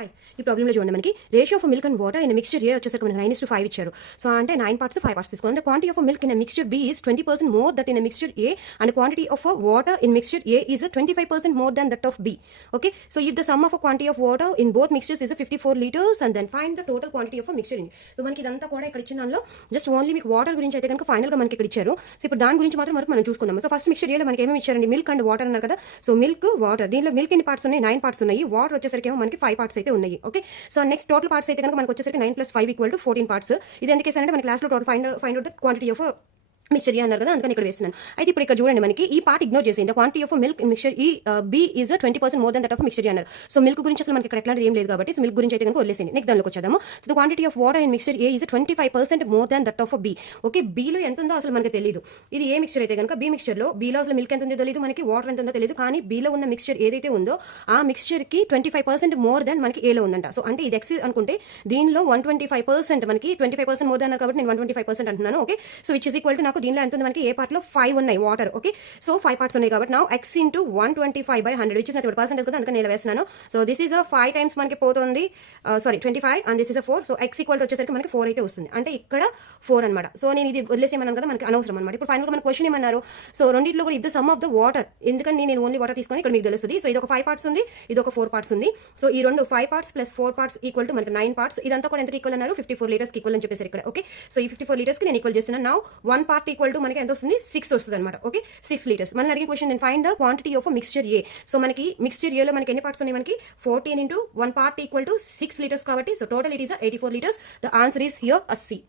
Hi ఈ ప్రాబ్లంలో చూడండి మనకి ratio of milk and water in mixture A వచ్చేసరికి మనకి 9:5 ఇచ్చారు. సో అంటే 9 parts 5 parts తీసుకోవాలి. The quantity of milk in a mixture B is 20% more than in a mixture A and quantity of water in mixture A is 25% more than that of B. Okay, so if the sum of a quantity of water in both mixtures is 54 liters and then find the total quantity of a mixture in. So మనకి ఇదంతా కూడా ఇక్కడ ఇచ్చిన దానిలో just only మీకు water గురించి అయితే కనుక ఫైనల్ గా మనకి ఇక్కడ ఇచ్చారు. సో ఇప్పుడు దాని గురించి మాత్రం మనం చూసుకుందాం. సో ఫస్ట్ మిక్స్చర్ ఏలో మనకి ఏమేమి ఇచ్చారండి, మిల్క్ అండ్ వాటర్ అన్నారు కదా. సో మిల్క్ వాటర్, దీనిలో మిల్క్ ఎన్ని పార్ట్స్ ఉన్నాయి, 9 parts ఉన్నాయి. వాటర్ వచ్చేసరికి మనకి 5 parts అయితే ఉన్నాయి. Okay, so next total parts అయితే కనుక మనకు వచ్చేసరికి 9 + 5 = 14 parts. ఇది ఎందుకు వేసానంటే మన క్లాస్లో total find out the quantity of mixture A అన్నారు కదా, అందుకని ఇక్కడ వేస్తున్నాను. అయితే ఇప్పుడు ఇక్కడ చూడండి మనకి ఈ పార్ట్ ఇగ్నోర్ చేసేయండి. Quantity of milk in mixture ఈ B is 20% more than that of mixture అన్నారు. సో మిల్క్ గురించి అసలు మనకి ఇక్కడ ఎట్లాంటిది ఏం లేదు కాబట్టి సో మిల్క్ గురించి అయితే కనుక వదిలేసేయండి. నెక్స్ట్ దానిలోకి వచ్చేద్దాము. So the quantity of water in mixture A is 25% more than that of B. Okay, బీలో ఎంత ఉందో అసలు మనకి తెలియదు. ఇది ఏ మిక్చర్ అయితే కనుక బి మిక్చర్లో, బీలో అసలు మిల్క్ ఎంత ఉందో తెలియదు, మనకి వాటర్ ఎంత ఉందో తెలియదు. కానీ బీలో ఉన్న మిక్చర్ ఏదైతే ఉందో ఆ మిక్చర్ కి 25% మోర్ దన్ మనకి ఏలో ఉందంట. సో అంటే ఇది ఎక్స్ అనుకుంటే దీనిలో 125%, మనకి 25% మోర్ దన్ కాబట్టి నేను 125% అంటున్నాను. Okay, so which is equal to నాకు దీనిలో ఎంత ఉంది, మనకి ఏ పార్ట్ లో 5 ఉన్నాయి వాటర్. ఓకే, సో 5 parts ఉన్నాయి కాబట్టి నా x ఇంటూ 125/100 విచ్ ఇస్ నాకు పర్సెంటేజ్ కదా, అందుకని నేను వేస్తున్నాను. సో దిస్ ఈజ్ 5 times మనకి పోతుంది, sorry 25 and this is 4. So x equal వచ్చేసరికి మనకి 4 అయితే వస్తుంది. అంటే ఇక్కడ 4 అనమాట. సో నేను ఇది వదిలేసేయమన్నాను కదా, మనకి అనవసరం అనమాట. ఇప్పుడు ఫైనల్ గా మన క్వశ్చన్ ఏమన్నారు, సో రెండింటిలో కూడా ఇది సమ్ ఆఫ్ ద వాటర్, ఎందుకని నేను ఓన్లీ వాటర్ తీసుకొని ఇక్కడ మీకు తెలుస్తుంది. సో ఇది ఒక 5 parts ఉంది, ఇది ఒక 4 parts ఉంది. సో ఈ రెండు 5 parts + 4 parts ఈక్వల్ టు మనకి 9 parts. ఇదంతా కూడా ఎంత ఈక్వల్ అన్నారు, 54 liters ఈక్వల్ అని చెప్పేసి ఇక్కడ. ఓకే, సో ఈ 54 liters కి నేను ఈక్వల్ చేస్తున్నాను. నౌ 1 part ఈక్వల్ టు మనకి ఎంత వస్తుంది, 6 వస్తుంది అనమాట. Okay, 6 liters. మనం అడిగిన క్వశ్చన్ నేను find the quantity of mixture A. So మనకి మిక్స్చర్ ఏలో మనకి ఎన్ని పార్ట్స్ ఉన్నాయి, మనకి 14 into 1 part = 6 liters కాబట్టి so total it is 84 liters. The answer is here C.